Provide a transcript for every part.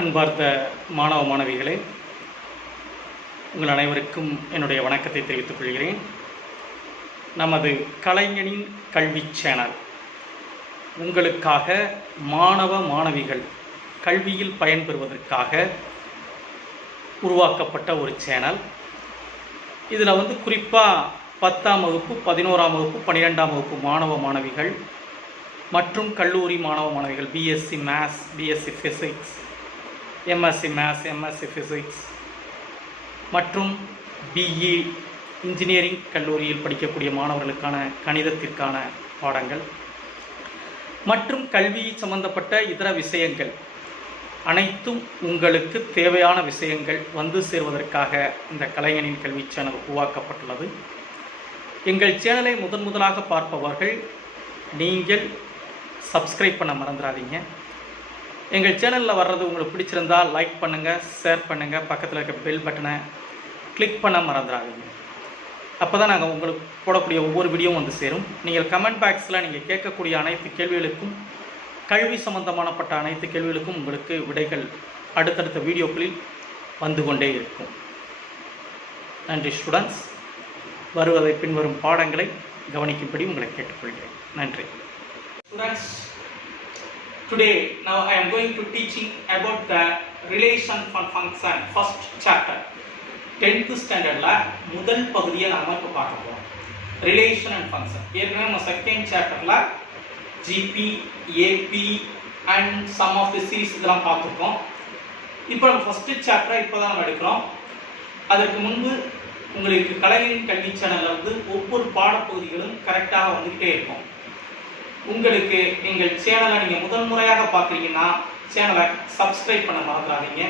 அன்பார்ந்த மாணவ மாணவிகளே, உங்கள் அனைவருக்கும் என்னுடைய வணக்கத்தை தெரிவித்துக் கொள்கிறேன். நமது கலைஞனின் கல்வி சேனல் உங்களுக்காக மாணவ மாணவிகள் கல்வியில் பயன்பெறுவதற்காக உருவாக்கப்பட்ட ஒரு சேனல். இதில் குறிப்பாக 10ஆம் வகுப்பு, 11ஆம் வகுப்பு, 12ஆம் வகுப்பு மாணவ மாணவிகள் மற்றும் கல்லூரி மாணவ மாணவிகள் BSc maths, BSc physics, MSc maths, MSc physics மற்றும் பிஇ இன்ஜினியரிங் கல்லூரியில் படிக்கக்கூடிய மாணவர்களுக்கான கணிதத்திற்கான பாடங்கள் மற்றும் கல்வி சம்பந்தப்பட்ட இதர விஷயங்கள் அனைத்தும் உங்களுக்கு தேவையான விஷயங்கள் வந்து சேர்வதற்காக இந்த கலைஞனின் கல்வி சேனல் உருவாக்கப்பட்டுள்ளது. எங்கள் சேனலை முதலாக பார்ப்பவர்கள் நீங்கள் சப்ஸ்கிரைப் பண்ண மறந்துடாதீங்க. எங்கள் சேனலில் வர்றது உங்களுக்கு பிடிச்சிருந்தால் லைக் பண்ணுங்கள், ஷேர் பண்ணுங்கள், பக்கத்தில் இருக்க பெல் பட்டனை கிளிக் பண்ண மறந்துடாதீங்க. அப்போ தான் நாங்கள் உங்களுக்கு போடக்கூடிய ஒவ்வொரு வீடியோவும் வந்து சேரும். நீங்கள் கமெண்ட் பாக்ஸில் நீங்கள் கேட்கக்கூடிய அனைத்து கேள்விகளுக்கும், கல்வி சம்பந்தமானப்பட்ட அனைத்து கேள்விகளுக்கும் உங்களுக்கு விடைகள் அடுத்தடுத்த வீடியோக்களில் வந்து கொண்டே இருக்கும். நன்றி ஸ்டூடெண்ட்ஸ். வருவதை பின்வரும் பாடங்களை கவனிக்கும்படி உங்களை கேட்டுக்கொள்கிறேன். நன்றி students. Today, now I am going to teaching about the relation function first chapter. 10th standard la முதல் பகுதியை நாம இப்ப பார்க்க போறோம். Relation and function. ஏற்கனவே நம்ம செகண்ட் சாப்டர்ல GP, AP and sum of the series இதெல்லாம் பார்த்துட்டோம். இப்போ நம்ம ஃபர்ஸ்ட் சாப்டர் இப்போதான் நம்ம எடுக்கிறோம். அதற்கு முன்பு உங்களுக்கு கலைஞனின் கல்வி சேனல்ல ஒவ்வொரு பாடப்பகுதிகளும் கரெக்டாக வந்துகிட்டே இருக்கும். உங்களுக்கு எங்கள் சேனலை நீங்கள் முதல் முறையாக பார்க்குறீங்கன்னா சேனலை சப்ஸ்கிரைப் பண்ண மறந்துடாதீங்க.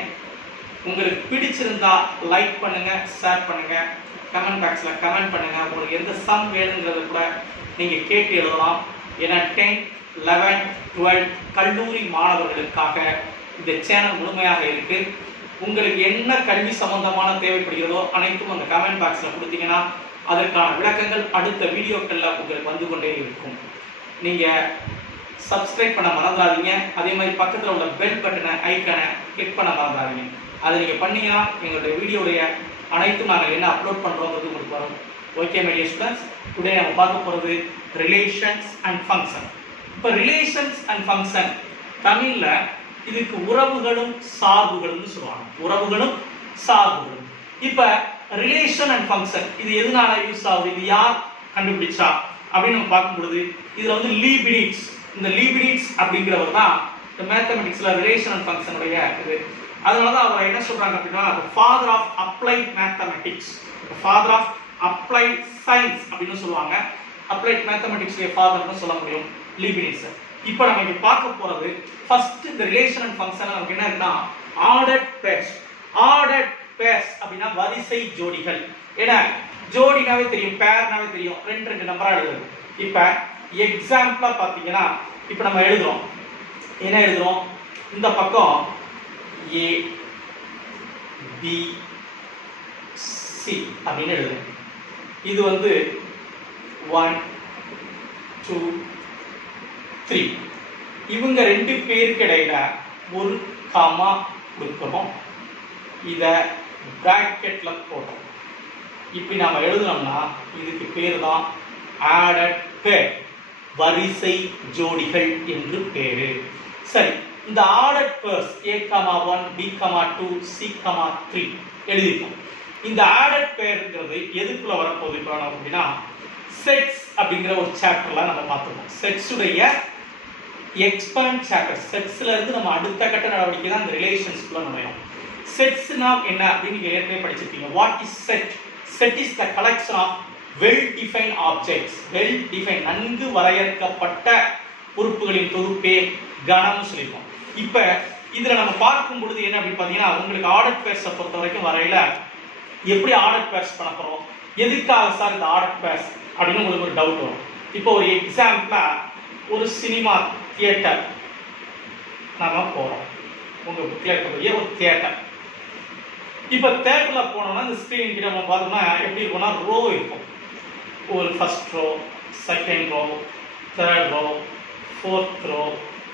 உங்களுக்கு பிடிச்சிருந்தா லைக் பண்ணுங்கள், ஷேர் பண்ணுங்கள், கமெண்ட் பாக்ஸில் கமெண்ட் பண்ணுங்கள். உங்களுக்கு எந்த சம் வேணுங்கிறத கூட நீங்கள் கேட்டு எழுதலாம். ஏன்னா 10th, 11th, 12th கல்லூரி மாணவர்களுக்காக இந்த சேனல் முழுமையாக இருக்குது. உங்களுக்கு என்ன கல்வி சம்பந்தமான தேவைப்படுகிறதோ அனைத்தும் அந்த கமெண்ட் பாக்ஸில் கொடுத்தீங்கன்னா அதற்கான விளக்கங்கள் அடுத்த வீடியோக்களில் உங்களுக்கு வந்து கொண்டே இருக்கும். நீங்கள் சப்ஸ்கிரைப் பண்ண மறந்துடாதீங்க. அதே மாதிரி பக்கத்தில் உள்ள பெல் பட்டனை ஐக்கனை கிளிக் பண்ண மறந்துடாதீங்க. அதை நீங்கள் பண்ணீங்கன்னா எங்களுடைய வீடியோடைய அனைத்தும் நாங்கள் என்ன அப்லோட் பண்ணுறோங்கிறது உங்களுக்கு வரும். Okay my dear students, today நம்ம பார்க்க போகிறது ரிலேஷன்ஸ் அண்ட் ஃபங்க்ஷன். இப்போ ரிலேஷன்ஸ் அண்ட் ஃபங்க்ஷன் தமிழில் இதுக்கு உறவுகளும் சார்புகளும்னு சொல்லுவாங்க. உறவுகளும் சார்புகளும். இப்போ ரிலேஷன் அண்ட் ஃபங்க்ஷன் இது எதனால யூஸ் ஆகுது, இது யார் கண்டுபிடிச்சா அப்படின்னு நம்ம பார்க்கும்பொழுது இதில் லீபினிட்ஸ், இந்த லீபினிட்ஸ் அப்படிங்கிறவர் தான் இந்த மேத்தமெட்டிக்ஸில் ரிலேஷன் அண்ட் ஃபங்க்ஷனுடைய இது. அதனால தான் அவர் என்ன சொல்கிறாங்க அப்படின்னா father of applied mathematics, father of applied science அப்படின்னு சொல்லுவாங்க. அப்ளைட் மேத்தமெட்டிக்ஸுடைய ஃபாதர்னு சொல்ல முடியும் லீபினிட்ஸ். இப்போ நம்ம இங்கே பார்க்க போகிறது ஃபர்ஸ்ட் இந்த ரிலேஷன் அண்ட் ஃபங்க்ஷன் நமக்கு என்ன இருக்குன்னா ஆர்டர்ட் பேர்ஸ். ஆர்டர்ட் பேர்ஸ் அப்படின்னா வரிசை ஜோடிகள். ஏன்னா ஜோடினாவே தெரியும், பேர்னாவே தெரியும், ரெண்டு நம்பரா எழுதுறது. இப்ப எக்ஸாம்பிளா பாத்தீங்கன்னா இப்ப நம்ம எழுதுறோம், என்ன எழுதுறோம், இந்த பக்கம் A B C அப்படின்னு எழுதுறோம். இது 1 2 3. இவங்க ரெண்டு பேருக்கு இடையில ஒரு காமா கொடுக்கிறோம். இத பிராக்கெட்ல போடுறோம். இப்படி நாம எழுதுனோம்னா இதுக்கு பேர் தான் ஆடட் பேர், வரிசை ஜோடிகள் என்று பேரு. சரி, இந்த added purse A,1 B,2 C,3 எழுதிட்டோம். இந்த ஆடட் பேர்ங்கிறது எதுக்குள்ள வரப்போகுது இப்போ அப்படின்னா செட்ஸ் அப்படிங்கிற ஒரு சாப்டர்ல நம்ம பார்த்துருக்கோம். செட்ஸ் உடைய எக்ஸ்பேண்ட் சாப்டர். செட்ஸ்ல இருந்து நம்ம அடுத்த கட்ட நடவடிக்கை தான் இந்த ரிலேஷன்ஸ்குள்ள நுழையும். செட்ஸ்னா என்ன அப்படின்னு நீங்க ஏற்கனவே படிச்சிருக்கீங்க. What is set? Set is the collection of well-defined objects. Well-defined, நன்கு வரையறுக்கப்பட்ட உறுப்புகளின் தொகுப்பே கணம்னு சொல்லியிருக்கோம். இப்போ இதில் நம்ம பார்க்கும் பொழுது என்ன அப்படின்னு பார்த்தீங்கன்னா உங்களுக்கு ஆர்டர் பேர்ஸை பொறுத்த வரைக்கும் வரையில எப்படி ஆர்டர் பேர்ஸ் பண்ண போகிறோம், எதுக்காக சார் இந்த ஆர்டர் பேர்ஸ் அப்படின்னு உங்களுக்கு ஒரு டவுட் வரும். இப்போ ஒரு எக்ஸாம்பிளா ஒரு சினிமா தியேட்டர் நாம போகிறோம். உங்கள் புக்கில் இருக்கக்கூடிய ஒரு தியேட்டர். இப்போ தேட்டர்ல போனோம்னா இந்த ஸ்க்ரீன் கிட்ட நம்ம பார்த்தோம்னா எப்படி இருக்கும்னா ரோ இருக்கும். ஒரு first row, second row, third row, fourth row,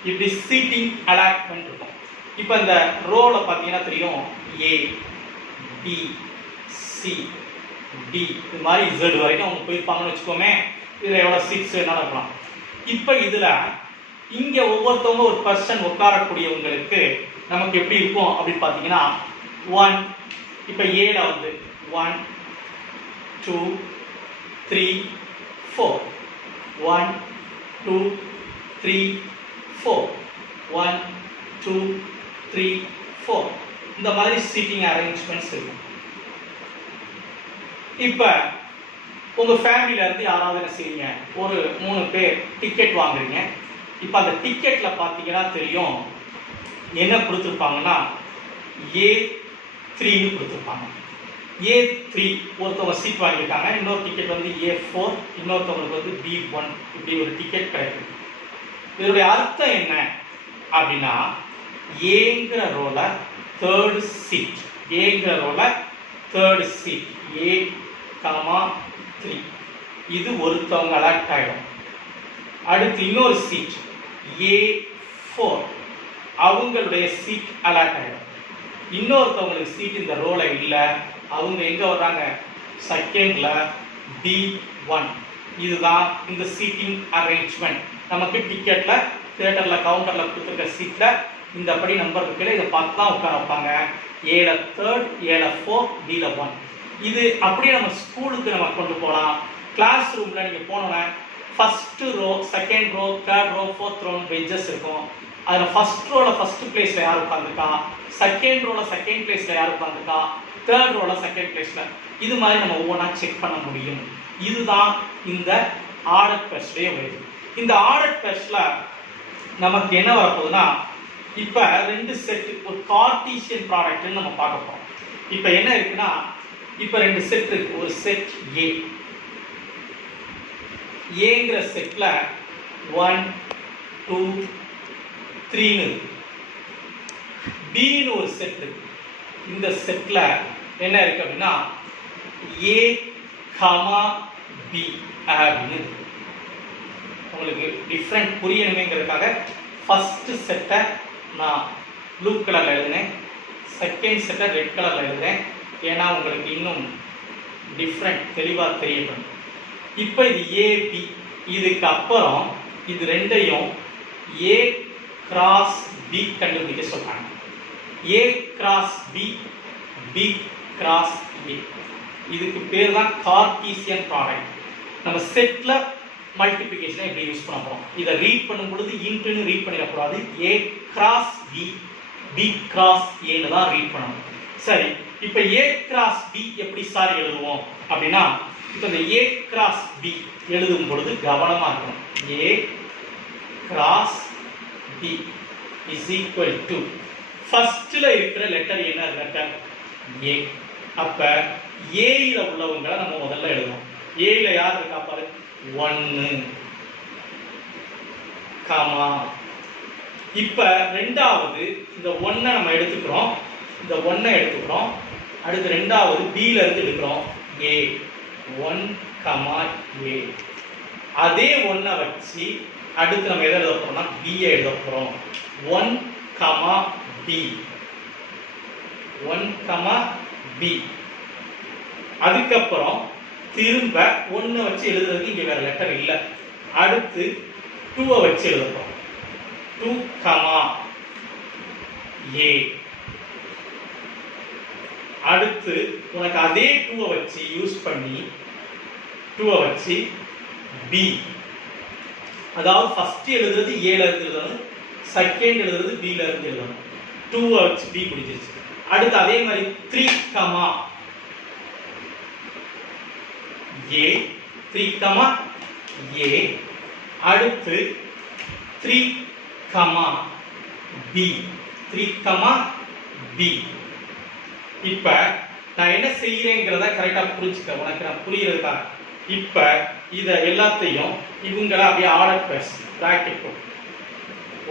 இப்படி சீட்டிங் அலாட்மெண்ட் இருக்கும். இப்போ இந்த ரோல பார்த்தீங்கன்னா தெரியும் ஏ பி சி டி இது மாதிரி இசட் வரைக்கும் அவங்க போயிருப்பாங்கன்னு வச்சுக்கோமே. இதில் எவ்வளோ சீட்ஸ் வேணாலும் இருக்கலாம். இப்போ இதில் இங்கே ஒவ்வொருத்தவங்க ஒரு பர்சன் உட்காரக்கூடியவங்களுக்கு நமக்கு எப்படி இருக்கும் அப்படின்னு பார்த்தீங்கன்னா 1 இப்போ ஏல வந்து 1 2 3 4 1 2 3 4 1 2 3 4 இந்த மாதிரி சீட்டிங் அரேஞ்ச்மெண்ட்ஸ் இருக்கும். இப்போ உங்கள் ஃபேமிலியில இருந்து யாராவது என்ன செய்யுங்க, ஒரு 3 பேர் டிக்கெட் வாங்குறீங்க. இப்போ அந்த டிக்கெட்ல பார்த்தீங்கன்னா தெரியும் என்ன கொடுத்துருப்பாங்கன்னா A3ன்னு கொடுத்துருப்பாங்க. A3 ஒருத்தவங்க சீட் வாங்கியிருக்காங்க, இன்னொரு டிக்கெட் வந்து A4, இன்னொருத்தவங்களுக்கு வந்து B1 இப்படி ஒரு டிக்கெட் கிடைக்கும். இதனுடைய அர்த்தம் என்ன அப்படின்னா ஏங்கிற ரோல தேர்ட் சீட், ஏங்கிற ரோல தேர்ட் சீட் A,3 இது ஒருத்தவங்க அலாட் ஆகிடும். அடுத்து இன்னொரு சீட் A4 அவங்களுடைய சீட் அலாட் ஆகிடும். இன்னொருத்தவங்களுக்கு சீட் இந்த ரோல இல்லை, அவங்க எங்க வர்றாங்க செகண்ட்ல B1. இதுதான் இந்த சீட்டிங் அரேஞ்ச்மெண்ட். நமக்கு டிக்கெட்ல தியேட்டர்ல கவுண்டர்ல கொடுத்துருக்க சீட்ல இந்த படி நம்பர் இருக்குல்ல, இதை பார்த்து தான் உட்கார வைப்பாங்க. ஏல தேர்ட், ஏல 4, B1. இது அப்படியே நம்ம ஸ்கூலுக்கு நம்ம கொண்டு போகலாம். கிளாஸ் ரூம்ல நீங்க போனோன்னா first row, second row, third row, fourth row benches இருக்கும். அதில் ஃபர்ஸ்ட் ரோல ஃபர்ஸ்ட் பிளேஸ்ல யார் உட்காந்துருக்கா, செகண்ட் ரோல செகண்ட் பிளேஸ்ல யார் உட்காந்துருக்கா, தேர்ட் ரோல செகண்ட் பிளேஸ்ல, இது மாதிரி நம்ம ஒவ்வொன்றா செக் பண்ண முடியும். இதுதான் இந்த ஆர்டர் பெஸ்ட்லயே வருது. இந்த ஆர்டர் பெஸ்ட்ல நமக்கு என்ன வரப்போகுதுன்னா இப்ப 2 செட், ஒரு கார்ட்டீசியன் ப்ராடக்ட்னு நம்ம பார்க்க போறோம். இப்ப என்ன இருக்குன்னா இப்ப 2 செட் இருக்கு. ஒரு செட் ஏ, ஏங்கிற செட்ல 1 2 3ன்னு பின்னு ஒரு செட் இருக்கு. இந்த செட்ல என்ன இருக்கு அப்படின்னா ஏ கமா பி அப்படின்னு இருக்கு. உங்களுக்கு டிஃப்ரெண்ட் புரியணுமேங்கிறதுக்காக ஃபர்ஸ்ட் செட்டை நான் ப்ளூ கலர்ல எழுதுனேன், செகண்ட் செட்டை ரெட் கலர்ல எழுதுறேன். ஏன்னா உங்களுக்கு இன்னும் டிஃப்ரெண்ட் தெளிவாக தெரியணும். இப்போ இது ஏபி, இதுக்கு அப்புறம் இது ரெண்டையும் ஏ கிராஸ் பி கண்டுபிடிக்க சொல்றாங்க. A cross B, B cross A, இதுக்கு பேர் தான் கார்ட்டீசியன் ப்ராடக்ட். நம்ம செட்ல மல்டிபிகேஷனை எப்படி யூஸ் பண்ண போறோம். இதை ரீட் பண்ணும் பொழுது இன்ட்னு ரீட் பண்ணிடக்கூடாது, ஏ கிராஸ் பி, பி கிராஸ் ஏன்னு தான் ரீட் பண்ணணும். சரி, இப்போ ஏ கிராஸ் பி எப்படி சார் எழுதுவோம் அப்படின்னா, இப்போ இந்த ஏ கிராஸ் பி எழுதும் பொழுது கவனமா இருக்கணும். A cross B is equal to ஃபர்ஸ்ட்ல இருக்கிற லெட்டர் என்ன லெட்டர் ஏ. அப்ப ஏல உள்ளவங்களை நம்ம முதல்ல எழுதணும். ஏல யார் இருக்கா பாரு 1 கமா. இப்ப ரெண்டாவது இந்த 1 நம்ம எடுத்துக்கிறோம், இந்த 1 எடுத்துக்கிறோம். அடுத்து ரெண்டாவது பில இருந்து எடுக்கிறோம் ஏ 1 கமா ஏ. அதே 1 வச்சு அடுத்து நம்ம எதை எழுத போறோம்னா பி எழுத போறோம். 1 கமா பி, 1 கமா பி. அதுக்கப்புறம் திரும்ப 1 வச்சு எழுதுறதுக்கு இங்க வேற லெட்டர் இல்லை. அடுத்து 2 வச்சு எழுத போறோம். 2 கமா ஏ. அடுத்து உனக்கு அதே 2 வச்சு யூஸ் பண்ணி 2 வச்சு பி, அதாவது ஃபர்ஸ்ட் எழுதுறது ஏல இருந்து எழுதணும், செகண்ட் எழுதுறது பில இருந்து எழுதணும். 2 வச்சு பி முடிஞ்சிருச்சு. அடுத்து அதே மாதிரி 3 கமா ஏ, 3 கமா ஏ. அடுத்து 3 கமா பி, 3 கமா பி. இப்ப நான் என்ன செய்யறேங்கிறத கரெக்டா புரிஞ்சுக்க, உனக்கு நான் புரியறதுக்காக. இப்ப இத எல்லாத்தையும் இவங்கள அப்படியே ஆர்டர் பெஸ் பிராக்கெட் போட்டு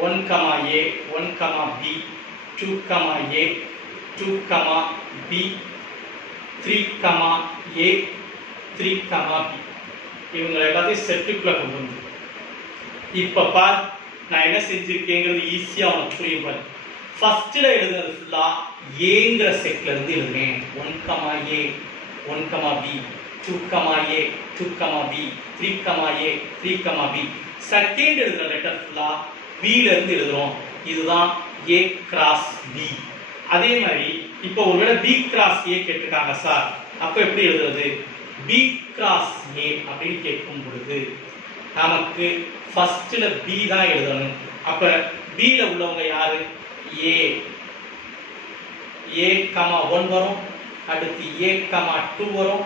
1 கமா ஏ, 1 கமா பி, 2 கமா ஏ, 2 கமா பி, 3 கமா ஏ, 3 கமா பி. இவங்க எல்லாத்தையும் செட்டுக்குள்ள கொண்டு வந்து இப்ப பார் நான் என்ன செஞ்சிருக்கேங்கிறது ஈஸியா உனக்கு புரியும் பாரு. ஃபர்ஸ்ட்ல எழுதுறது ஃபுல்லா ஏங்கிற செட்ல இருந்து எழுதுறேன். 1, A 1, B 2, A 2, B 3, A 3, B. Second எழுதுற லெட்டர் ஃபுல்லா B ல இருந்து எழுதுறோம். இதுதான் A கிராஸ் B. அதே மாதிரி இப்போ ஒருவேளை B கிராஸ் A கேட்டிருக்காங்க சார், அப்ப எப்படி எழுதுறது? B கிராஸ் A அப்படின்னு கேட்கும் பொழுது நமக்கு ஃபர்ஸ்ட்ல B தான் எழுதணும். அப்ப B ல உள்ளவங்க யாரு? A 1 வரும், அடுத்து A 2 வரும்,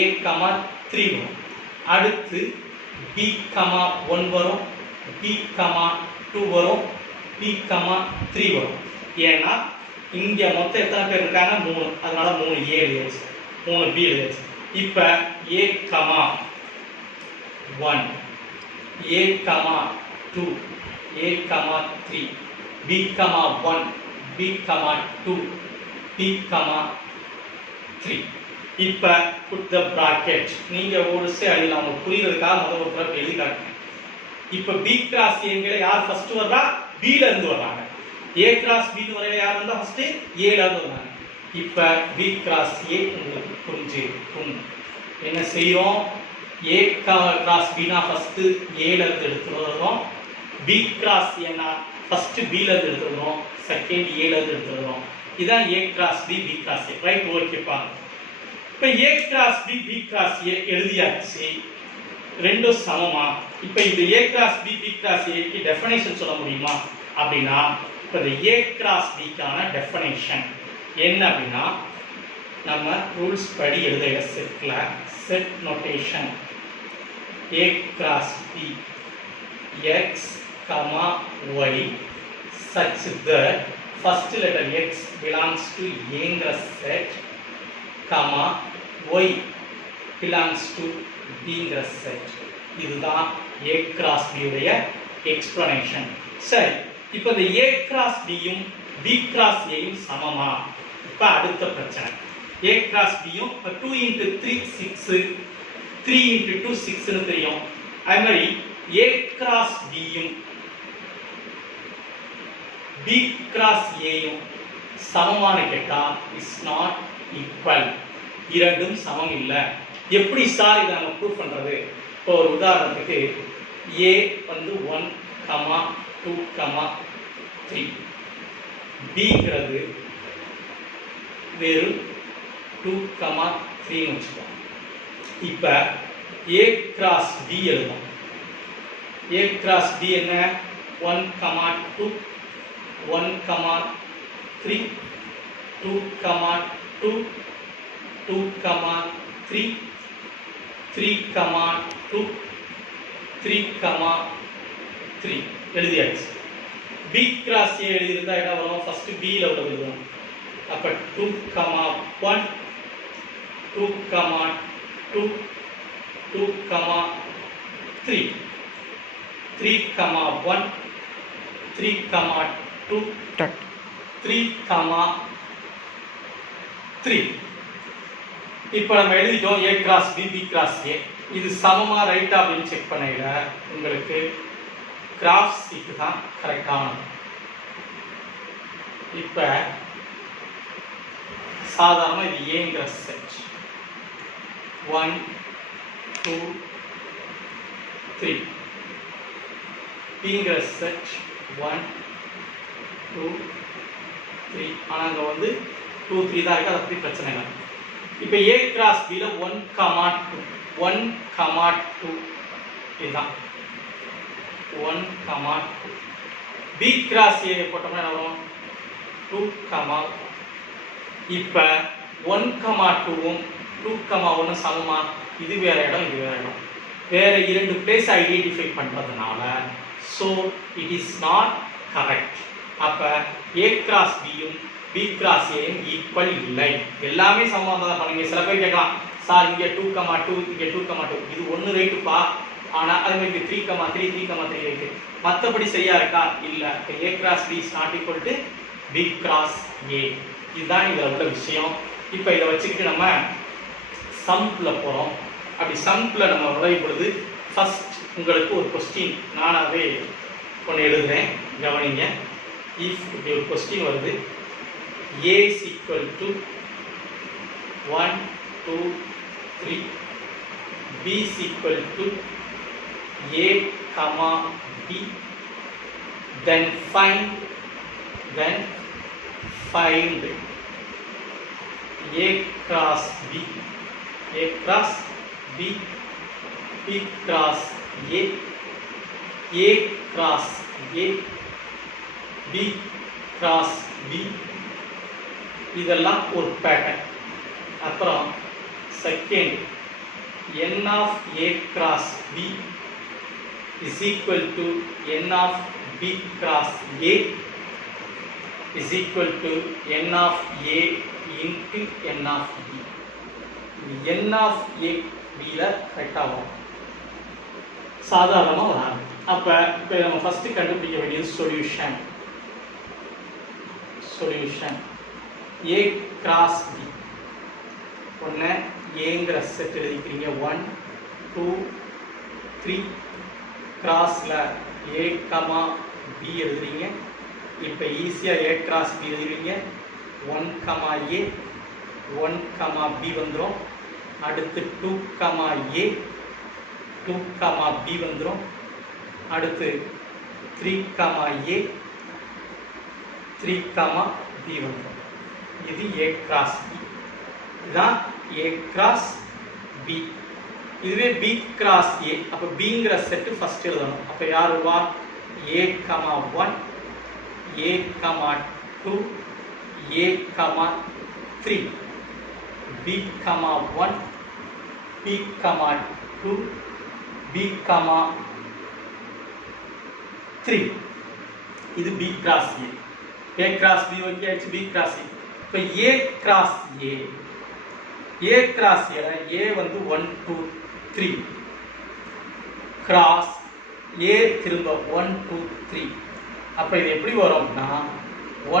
A 3 வரும், அடுத்து B 1 வரும், B 2 வரும், B 3 வரும். ஏன்னா இங்க மொத்தம் எத்தனை பேர் இருக்காங்க? 3. அதனால 3 A எழுதியாச்சு, 3 B எழுதியாச்சு. இப்ப A 1, A 2, A 3, B 1, B 2, B 3. இப்ப put the bracket. நீங்க ஒரு எழுதலாம், உங்களுக்கு புரியறதுக்காக முதல்ல ஒரு தடவை எழுதி காட்டுறேன். இப்ப B கிராஸ் ஏங்கல யார் ஃபர்ஸ்ட் வர்றா? B ல இருந்து வர்றாங்க. A கிராஸ் B ல வரையில யார் வந்தா? ஃபர்ஸ்ட் A ல இருந்து வர்றாங்க. இப்ப B கிராஸ் A உங்களுக்கு புரிஞ்சிருக்கும். என்ன செய்றோம்? A கிராஸ் B னா ஃபர்ஸ்ட் A ல இருந்து எடுத்துறோம். B கிராஸ் A னா ஃபர்ஸ்ட் B ல இருந்து எடுத்துறோம், செகண்ட் A ல இருந்து எடுத்துறோம். இதான் A cross B B cross A. Right, ஓகேப்பா. இப்ப A cross B B cross A எழுதியாச்சு. ரெண்டும் சமமா? இப்ப இந்த A cross B B cross A க்கு டெஃபினிஷன் சொல்ல முடியுமா அப்படினா, இப்ப இந்த A கிராஸ் B க்கான டெஃபினிஷன் என்ன அப்படினா, நம்ம ரூல்ஸ் படி எழுதுற செட்ல set notation A cross B X, Y such that first letter X belongs to A set, Y belongs to B set. இதுதான் A cross B உடைய explanation. சரி, இப்போ இந்த A cross B யும் B cross A யும் சமமா? இப்போ அடுத்த பிரச்சனை. A cross B யும் 2 × 3 6, 3 × 2 6 னு தெரியும். அதே மாதிரி A cross B யும் B cross A யும் சமமான கேட்டா is not equal. இரண்டும் சமம் இல்ல. எப்படி சார் இத நம்ம ப்ரூவ் பண்றது? இப்போ ஒரு உதாரணத்துக்கு A வந்து 1, 2, 3, B ங்கிறது வெறும் 2, 3 னு வெச்சுப்போம். இப்ப A cross B எழுதுவோம். A cross B என்ன? 1, 2, 1, 3, 2, 2, 2, 3, 3, 2, 3, 3 எழுதியாச்சு. B cross A எழுதியிருந்தா என்ன வரும்? ஃபர்ஸ்ட் B ல உள்ளது எழுதுவோம். அப்ப 2, 1, 2, 2, 2, 3, 3, 1, 3, 2, 3, 3. இப்போ நம்ம எழுதிட்டோம் A cross B B cross A. இது சமமா ரைட்டா அப்படின்னு செக் பண்ணிட உங்களுக்கு கிராஃப் சீக்கு தான் கரெக்டானது. இப்போ சாதாரண இது ஏங்கிற செட் 1, 2, 3, Bங்கிற செட் 1, 2, 3. ஆனால் அங்கே வந்து 2, 3 தான் இருக்குது, அதை பற்றி பிரச்சனை இல்லை. இப்போ A கிராஸ் B ல 1, 2, 1, 2 இதுதான் 1, 2. B கிராஸ் A போட்டோம்னா என்ன வரும்? 2, 1. இப்போ 1, 2வும் 2, 1 சமமா? இது வேற இடம், இது வேற இடம். வேற இரண்டு பிளேஸ் ஐடென்டிஃபை பண்றதுனால so it is not correct. அப்ப A கிராஸ் B யும் B கிராஸ் A யும் ஈக்குவல் இல்லை. எல்லாமே சமமா தான் பண்ணுங்க. சில பேர் கேட்கலாம், சார் இங்க 2, 2, இங்க 2, 2 இது ஒன்னு ரைட்டுப்பா, ஆனா அது மாதிரி 3, 3, 3, 3 இருக்கு. மத்தபடி சரியா இருக்கா? இல்ல. A cross B is not equal to B cross A. இதுதான் இதுல உள்ள விஷயம். இப்போ இதை வச்சுக்கிட்டு நம்ம சம்ப்ல போறோம். அப்படி சம்ப்ல நம்ம நுழையும் பொழுது ஃபர்ஸ்ட் உங்களுக்கு ஒரு கொஸ்டின் நானாவே ஒன்று எழுதுறேன், கவனிங்க. இஃப் இப்படி ஒரு கொஸ்டின் வருது, a is equal to 1 2 3, b is equal to a comma b, then find a cross b, cross b, b cross a cross a, b cross b. இதெல்லாம் ஒரு பேட்டர்ன். அப்புறம் second n of a cross b is equal to n of b cross a is equal to n of a into n of b. n of a b ல கரெக்டாக வரும், சாதாரணமாக வராது. அப்போ நம்ம ஃபஸ்ட்டு கண்டுபிடிக்க வேண்டியது சொல்யூஷன். a cross b. ஒன்று ஏங்கிற செட் எழுதிக்கிறீங்க, 1 2 3, கிராஸில் a கமா b எழுதுறீங்க. இப்போ ஈஸியாக a cross b எழுதுறீங்க. 1 கமா a 1 கமா b வந்துடும். அடுத்து 2 கமா a 2 கமா b வந்துடும். அடுத்து 3 கமா a 3 கமா b வந்துடும். இது a cross b. இதுதான் a cross b. இதுவே b cross a. அப்போ bங்கிற செட்டு ஃபர்ஸ்ட் எழுதணும். அப்போ யார் வருவா? a comma 1 a comma 2 a comma 3, b comma 1 b comma 2 b comma 3. இது b cross a. a cross b okay ஆயிடுச்சு. b cross a. இப்போ a cross a, a cross a, a வந்து 1 2 3 cross a திரும்ப 1 2 3. அப்போ இது எப்படி வரும்னா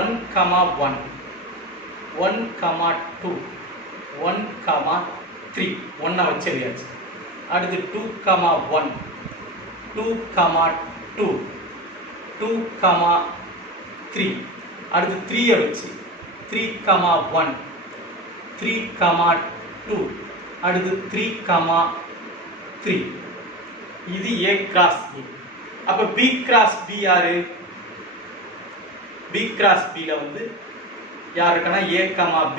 1 comma 1 1 comma 2 1 comma 3, 1 வச்சிருக்காச்சு. அடுத்து 2 கமா 1 2 கமா 2 2 கமா 3. அடுத்து 3 வச்சு 3 கமா 1 3 கமா 2 அடுத்து 3 கமா 3. இது a cross b. அப்போ b cross b யாரு? b cross b ல வந்து யார் இருக்குன்னா a comma b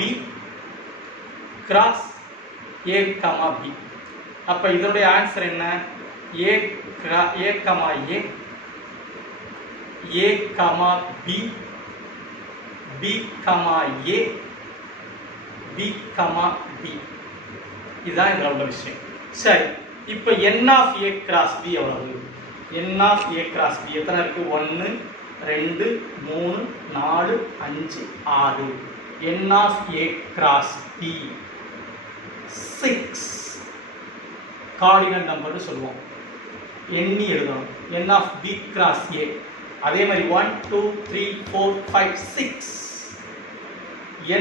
cross a comma b. அப்போ இதனுடைய ஆன்சர் என்ன? a comma a comma b b comma a b comma b. இதுதான் இதில் உள்ள விஷயம். சரி, இப்போ n of a cross b எவ்வளவு? n of a cross b எத்தனை இருக்கு? 1 2 3 4 5 6. n of a cross b 6. Cardinal நம்பர்னு சொல்லுவோம், எண்ணி எழுதணும். n of b cross a அதே மாதிரி 1 2 3 4 5 6.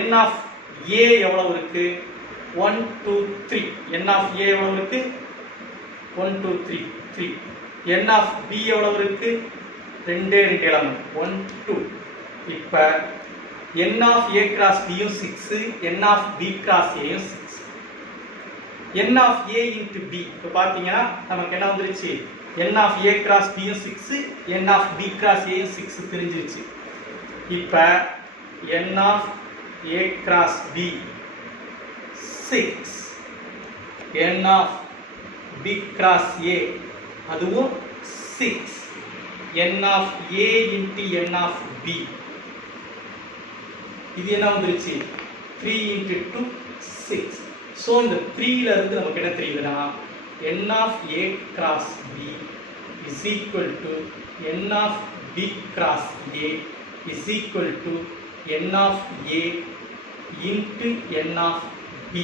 n of a எவ்வளவு இருக்கு? 1 2 3. n of a எவ்வளவு இருக்கு? 1 2 3 3. n of b எவ்வளவு இருக்கு? 2 எலமெண்ட் 1 2. இப்போ n of a cross b யும் 6, n of b cross a யும் 6. n of a into b இப்போ பார்த்தீங்கன்னா நமக்கு என்ன வந்துருச்சு? n of a cross b யும் 6, n of b cross a யும் 6 தெரிஞ்சிருச்சு. இப்போ n of a cross b 6, n of b cross a அதுவும் 6, n of a into n of b இது என்ன வந்துருச்சு? 3 into 2 6. ஸோ இந்த 3ல இருந்து நமக்கு என்ன தெரியுதுன்னா n of a cross b is equal to n of b cross a is equal to n of a into n of b.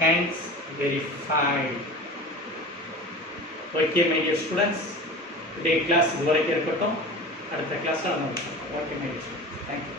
Hence verified. Okay my dear students, today class இதுவரைக்கும் இருக்கட்டும். அடுத்த கிளாஸ்ல நம்ம பார்க்கலாம். Okay my dear students, thank you.